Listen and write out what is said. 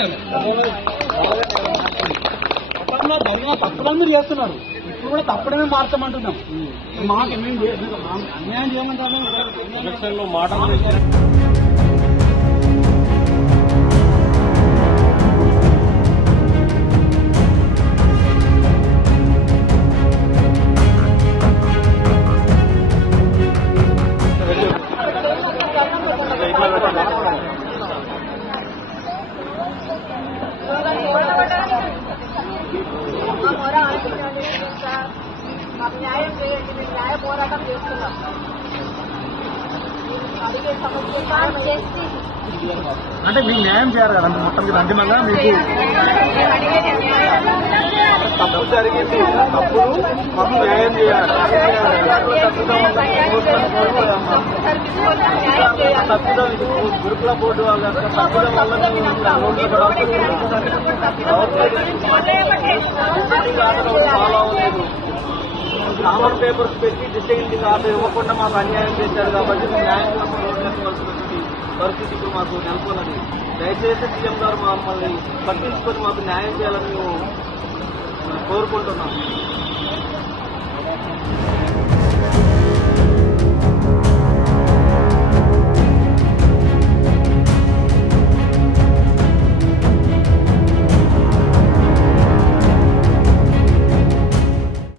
చేయాలి. తప్పులందరూ చేస్తున్నారు, ఇప్పుడు కూడా తప్పుడమే మార్చమంటున్నాం. మాకు అన్యాయం చేయమంటాము. ఎలక్షన్లో మాటలు మాకు న్యాయం చేయండి, మేము న్యాయ పోరాటం చేస్తున్నాం. అడిగే సమస్య అంటే మీకు న్యాయం చేయాలి కదా, మొత్తానికి అంతిమంగా మీకు తప్పు జరిగింది, తప్పుడు మాకు న్యాయం చేయాలి. తప్పుదం గురుకుల బోర్డు వాళ్ళ తప్పుదం వల్ల ఫాలో అవ్వలేదు. కామన్ పేపర్స్ పెట్టి డిసైడింగ్ ఆర్డర్ ఇవ్వకుండా మాకు అన్యాయం చేశారు కాబట్టి న్యాయం పరిస్థితి ఇప్పుడు మాకు నెలకొన్నది. దయచేసి సీఎం గారు మమ్మల్ని పట్టించుకొని మాకు న్యాయం చేయాలని మేము కోరుకుంటున్నాం.